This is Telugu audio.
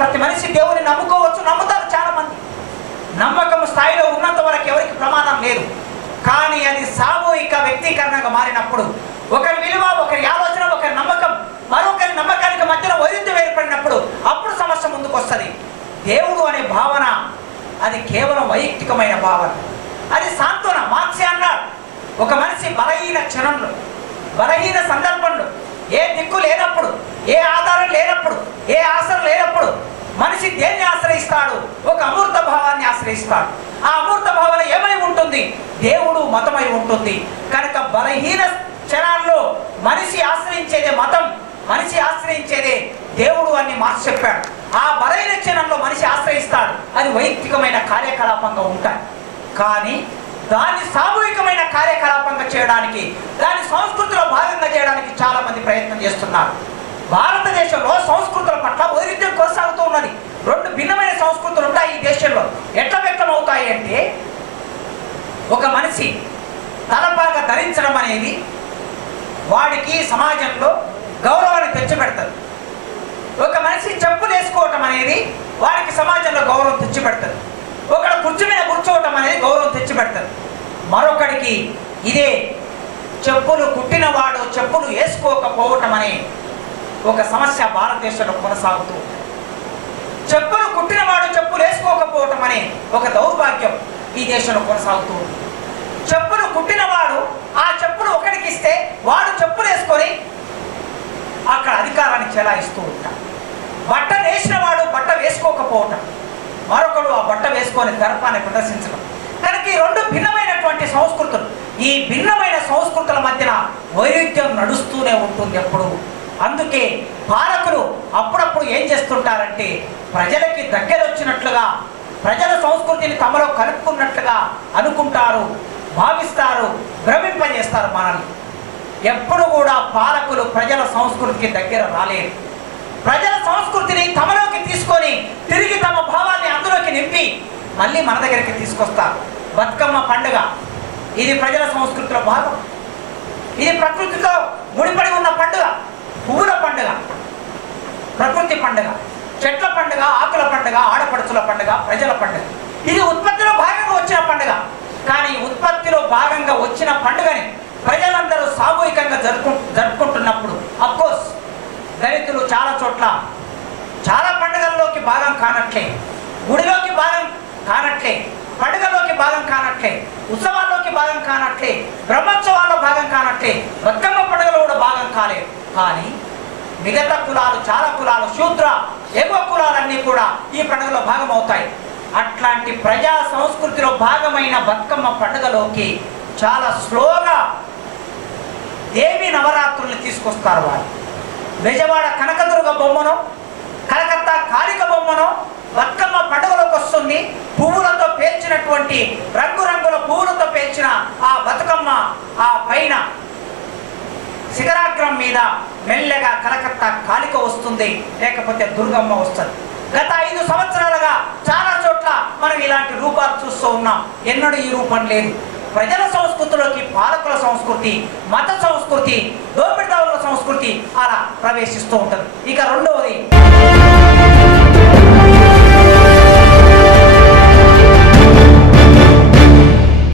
ప్రతి మనిషి దేవుని నమ్ముకోవచ్చు, నమ్ముతారు చాలా మంది. నమ్మకం స్థాయిలో ఉన్నంత వరకు ఎవరికి ప్రమాదం లేదు. కానీ అది సామూహిక వ్యక్తీకరణగా మారినప్పుడు, ఒకరి విలువ, ఒకరి ఆలోచన, ఒకరి నమ్మకం మరొకరి నమ్మకానికి మధ్యలో వైరుధ్యం ఏర్పడినప్పుడు అప్పుడు సమస్య ముందుకు వస్తుంది. దేవుడు అనే భావన అది కేవలం వైయక్తికమైన భావన, అది సాంత్వన. మార్క్స్ అన్నాడు, ఒక మనిషి బలహీన క్షణంలో, బలహీన సందర్భంలో, ఏ దిక్కు లేనప్పుడు, ఏ ఆధారం లేనప్పుడు, ఏ ఆశలు లేనప్పుడు మనిషి దేన్ని ఆశ్రయిస్తాడు? ఒక అమూర్త భావాన్ని ఆశ్రయిస్తాడు. ఆ అమూర్త భావన ఏమై ఉంటుంది? దేవుడు, మతమై ఉంటుంది. కనుక బలహీన క్షణాల్లో మనిషి ఆశ్రయించేదే మతం, మనిషి ఆశ్రయించేదే దేవుడు అని మార్క్స్ చెప్పాడు. ఆ బలహీన క్షణంలో మనిషి ఆశ్రయిస్తాడు, అది వైయక్తికమైన కార్యకలాపంగా ఉంటాయి. కానీ దాన్ని సామూహికమైన కార్యకలాపంగా చేయడానికి, దాని సంస్కృతిలో భాగంగా చేయడానికి చాలా మంది ప్రయత్నం చేస్తున్నారు. భారతదేశంలో సంస్కృతుల పట్ల వైరుధ్యం కొనసాగుతూ ఉన్నది. రెండు భిన్నమైన సంస్కృతులు ఉంటాయి ఈ దేశంలో. ఎట్లా వ్యక్తమవుతాయి అంటే, ఒక మనిషి తలపాగా ధరించడం అనేది వాడికి సమాజంలో గౌరవాన్ని తెచ్చిపెడుతుంది. ఒక మనిషి చెప్పులు వేసుకోవటం అనేది వాడికి సమాజంలో గౌరవం తెచ్చిపెడుతుంది. ఒకడు కుర్చీ మీద కూర్చోవటం అనేది గౌరవం తెచ్చిపెడుతుంది. మరొకడికి ఇదే చెప్పులు కుట్టినవాడు చెప్పులు వేసుకోకపోవటం అనే ఒక సమస్య భారతదేశంలో కొనసాగుతూ ఉంది. చెప్పులు కుట్టినవాడు చెప్పులు వేసుకోకపోవటం అనే ఒక దౌర్భాగ్యం ఈ దేశంలో కొనసాగుతూ ఉంది. చెప్పులు కుట్టినవాడు ఆ చెప్పులు ఒకడికి ఇస్తే వాడు చెప్పులు వేసుకొని అక్కడ అధికారాన్ని చెలాయిస్తూ ఉంటాడు. బట్ట వేసిన వాడు బట్ట వేసుకోకపోవటం, మరొకడు ఆ బట్ట వేసుకొని గర్భాన్ని ప్రదర్శించడం. కనుక ఈ రెండు భిన్నమైనటువంటి సంస్కృతులు, ఈ భిన్నమైన సంస్కృతుల మధ్యన వైరుధ్యం నడుస్తూనే ఉంటుంది ఎప్పుడు. అందుకే పాలకులు అప్పుడప్పుడు ఏం చేస్తుంటారంటే, ప్రజలకి దగ్గర వచ్చినట్లుగా, ప్రజల సంస్కృతిని తమలో కలుపుకున్నట్లుగా అనుకుంటారు, భావిస్తారు, భ్రమింపజేస్తారు మనల్ని. ఎప్పుడు కూడా పాలకులు ప్రజల సంస్కృతికి దగ్గర రాలేరు. ప్రజల సంస్కృతిని తమలోకి తీసుకొని తిరిగి తమ భావాన్ని అందులోకి నింపి మళ్ళీ మన దగ్గరికి తీసుకొస్తారు. బతుకమ్మ పండుగ ఇది ప్రజల సంస్కృతిలో భాగం. ఇది ప్రకృతితో ముడిపడి ఉన్న పండుగ, పువ్వుల పండుగ, ప్రకృతి పండుగ, చెట్ల పండుగ, ఆకుల పండుగ, ఆడపడుచుల పండుగ, ప్రజల పండుగ. ఇది ఉత్పత్తిలో భాగంగా వచ్చిన పండుగ. కానీ ఉత్పత్తిలో భాగంగా వచ్చిన పండుగని ప్రజలందరూ సామూహికంగా జరుపుకుంటున్నప్పుడు, అఫ్కోర్స్ దళితులు చాలా చోట్ల చాలా పండుగల్లోకి భాగం కానట్లే, గుడిలోకి భాగం కానట్లే, పండుగలోకి భాగం కానట్లే, ఉత్సవాల్లోకి భాగం కానట్లే, బ్రహ్మోత్సవాల్లో భాగం కానట్లే, బతుకమ్మ పండుగలో కూడా భాగం కాలేదు. కానీ మిగతా కులాలు, చాలా కులాలు, శూద్ర, ఎగువ కులాలన్నీ కూడా ఈ పండుగలో భాగం అవుతాయి. అట్లాంటి ప్రజా సంస్కృతిలో భాగమైన బతుకమ్మ పండుగలోకి చాలా స్లోగా దేవి నవరాత్రుల్ని తీసుకొస్తారు. వాళ్ళు బెజవాడ కనకదుర్గ బొమ్మను, కలకత్తా కాళిక బొమ్మను బతుకమ్మ పండుగలోకి వస్తుంది. పువ్వులతో పేర్చినటువంటి, రంగురంగుల పువ్వులతో పేర్చిన ఆ బతుకమ్మ ఆ పైన శిఖరాగ్రం మీద మెల్లగా కలకత్తా కాళిక వస్తుంది, లేకపోతే దుర్గమ్మ వస్తుంది. గత 5 సంవత్సరాలుగా చాలా చోట్ల మనం ఇలాంటి రూపాలు చూస్తూ ఉన్నాం. ఎన్నడూ ఈ రూపం లేదు. ప్రజల సంస్కృతిలోకి పాలకుల సంస్కృతి, మత సంస్కృతి, దోపిడిదారుల సంస్కృతి అలా ప్రవేశిస్తూ ఉంటుంది. ఇక రెండవది